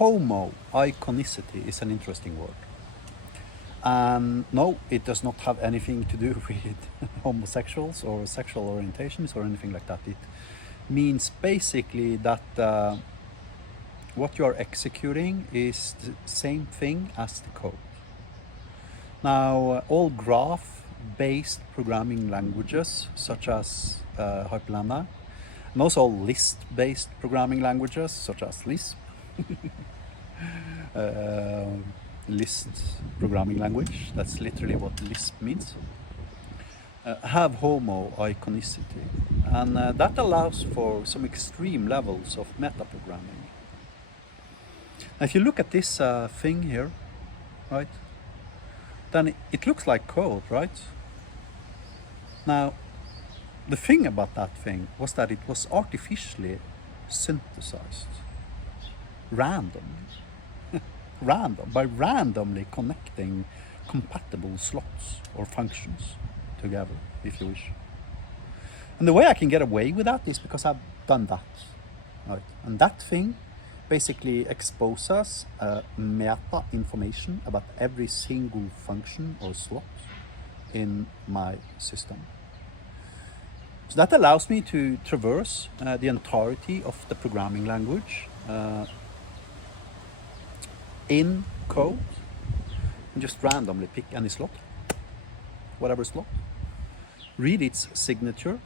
homo iconicity is an interesting word. And no, it does not have anything to do with homosexuals or sexual orientations or anything like that. It means basically that what you are executing is the same thing as the code. Now, all graph-based programming languages, such as Hyperlambda, and also Lisp-based programming languages, such as Lisp, Lisp programming language, that's literally what Lisp means, have homo iconicity, and that allows for some extreme levels of metaprogramming. Now, if you look at this thing here, right, then it looks like code, right? Now, the thing about that thing was that it was artificially synthesized, by randomly connecting compatible slots or functions together, if you wish. And the way I can get away with that is because I've done that, right? And that thing basically exposes meta information about every single function or slot in my system. So that allows me to traverse the entirety of the programming language in code and just randomly pick any slot, whatever slot, read its signature,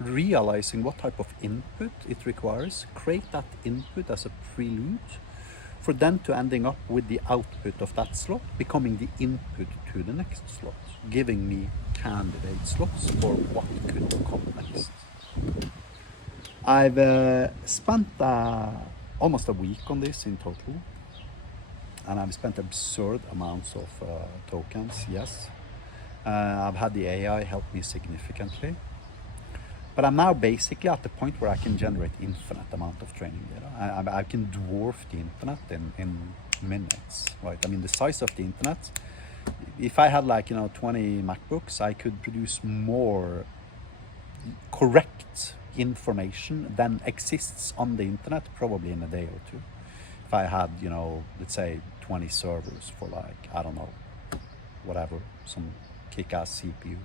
realizing what type of input it requires, create that input as a prelude for then to ending up with the output of that slot becoming the input to the next slot, giving me candidate slots for what could come next. I've spent almost a week on this in total, and I've spent absurd amounts of tokens, yes. I've had the AI help me significantly. But I'm now basically at the point where I can generate infinite amount of training data. I can dwarf the internet in minutes, right? I mean, the size of the internet, if I had 20 MacBooks, I could produce more correct information than exists on the internet probably in a day or two. If I had, let's say 20 servers for I don't know, whatever, some kick-ass CPU.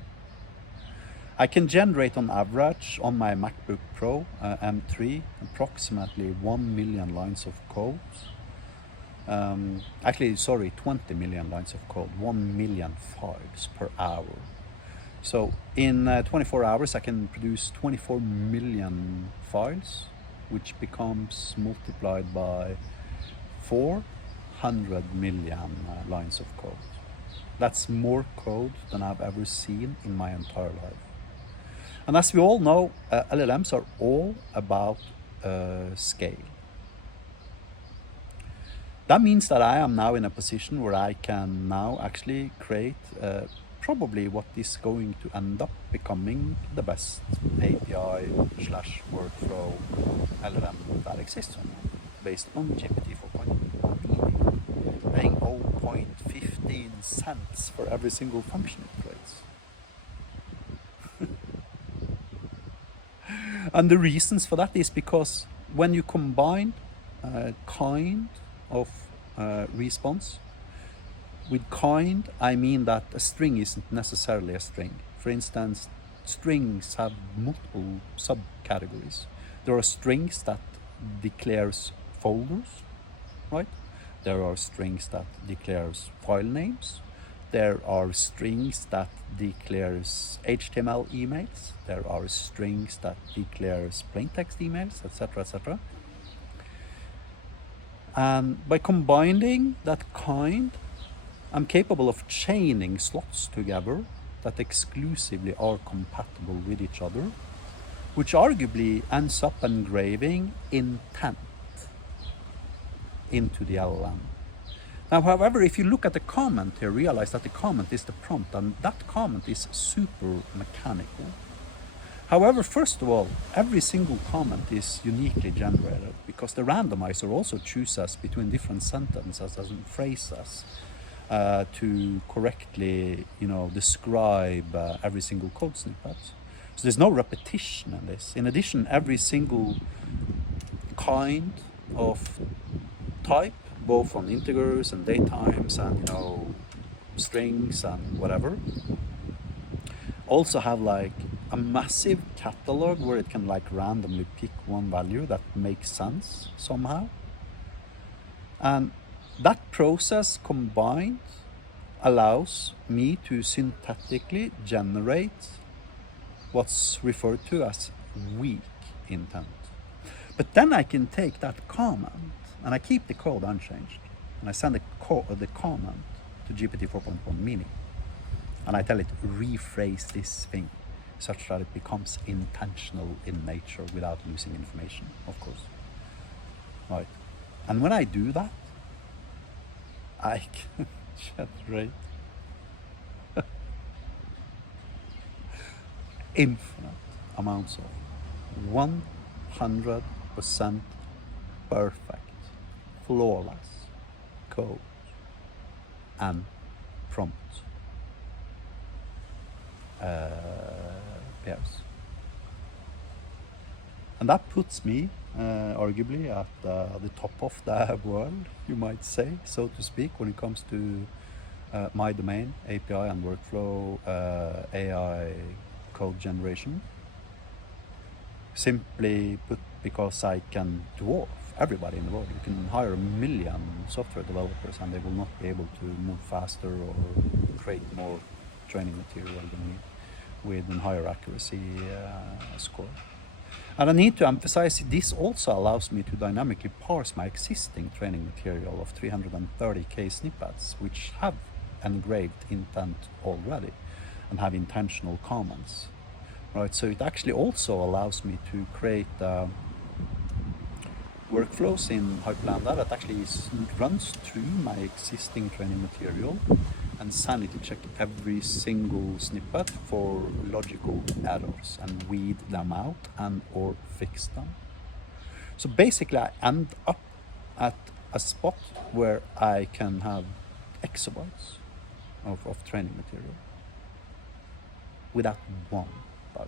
I can generate on average on my MacBook Pro M3 approximately 1 million lines of code. 20 million lines of code, 1 million files per hour. So in 24 hours I can produce 24 million files, which becomes multiplied by 400 million lines of code. That's more code than I've ever seen in my entire life. And as we all know, LLMs are all about scale. That means that I am now in a position where I can now actually create probably what is going to end up becoming the best API/workflow LLM that exists on, based on GPT 4.1, paying 0.15 cents for every single function it creates. And the reasons for that is because when you combine kind of response with kind, I mean that a string isn't necessarily a string. For instance, strings have multiple subcategories. There are strings that declares folders, right? There are strings that declares file names. There are strings that declares HTML emails. There are strings that declares plain text emails, etc., etc. And by combining that kind, I'm capable of chaining slots together that exclusively are compatible with each other, which arguably ends up engraving intent into the LLM. Now, however, if you look at the comment here, realize that the comment is the prompt, and that comment is super mechanical. However, first of all, every single comment is uniquely generated because the randomizer also chooses between different sentences and phrases to correctly, describe every single code snippet. So there's no repetition in this. In addition, every single kind of type, both on integers and datetimes and, you know, strings and whatever. Also have like a massive catalog where it can like randomly pick one value that makes sense somehow. And that process combined allows me to synthetically generate what's referred to as weak intent. But then I can take that comment and I keep the code unchanged, and I send the comment to GPT 4.1 mini, and I tell it rephrase this thing such that it becomes intentional in nature without losing information, of course. Right. And when I do that, I can generate infinite amounts of 100% perfect, flawless code and prompt pairs. And that puts me arguably at the top of the world, you might say, so to speak, when it comes to my domain, API and workflow, AI code generation. Simply put, because I can dwarf everybody in the world. You can hire 1 million software developers and they will not be able to move faster or create more training material than me with a higher accuracy score. And I need to emphasize this also allows me to dynamically parse my existing training material of 330k snippets, which have engraved intent already and have intentional comments. Right, so it actually also allows me to create workflows in Hyperlambda that actually runs through my existing training material and sanity check every single snippet for logical errors and weed them out and or fix them. So basically I end up at a spot where I can have exabytes of training material without one bug.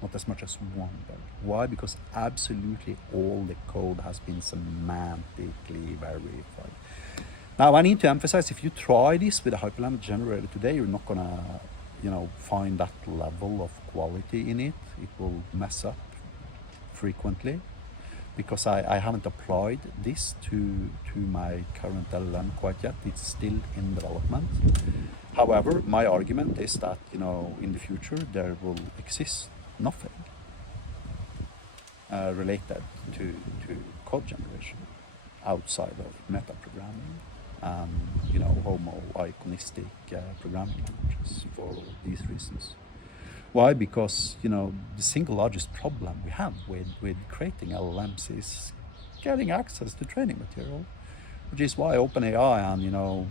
Not as much as one bug. Why? Because absolutely all the code has been semantically verified. Now I need to emphasize, if you try this with a Hyperlambda generator today, you're not gonna, you know, find that level of quality in it. It will mess up frequently because I haven't applied this to my current LLM quite yet. It's still in development. However, my argument is that, you know, in the future there will exist nothing related to code generation outside of metaprogramming and, you know, homo iconistic programming languages for these reasons. Why? Because, you know, the single largest problem we have with creating LLMs is getting access to training material, which is why OpenAI and, you know,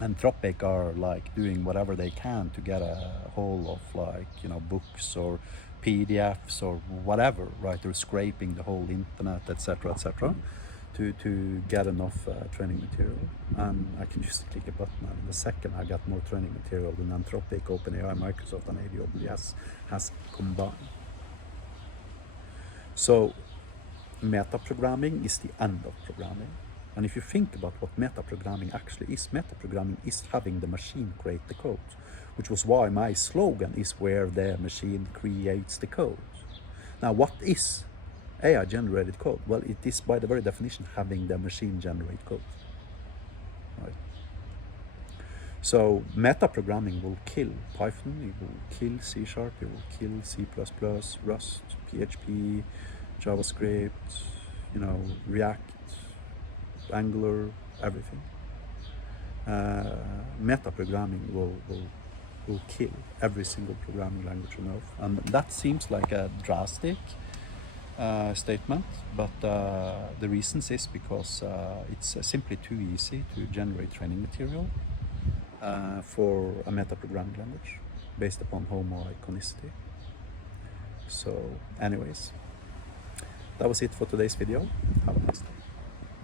Anthropic are like doing whatever they can to get a hold of, like, you know, books or PDFs or whatever, right? They're scraping the whole internet, etc., to get enough training material. And I can just click a button and in a second I got more training material than Anthropic, OpenAI, Microsoft and AWS has combined. So metaprogramming is the end of programming. And if you think about what metaprogramming actually is, metaprogramming is having the machine create the code, which was why my slogan is where the machine creates the code. Now, what is AI generated code? Well, it is by the very definition having the machine generate code. Right? So metaprogramming will kill Python, it will kill C#, it will kill C++, Rust, PHP, JavaScript, you know, React, Angular, everything. Metaprogramming will kill every single programming language on earth, and that seems like a drastic statement, but the reasons is because it's simply too easy to generate training material for a metaprogramming language based upon homo iconicity. So anyways, that was it for today's video. Have a nice day.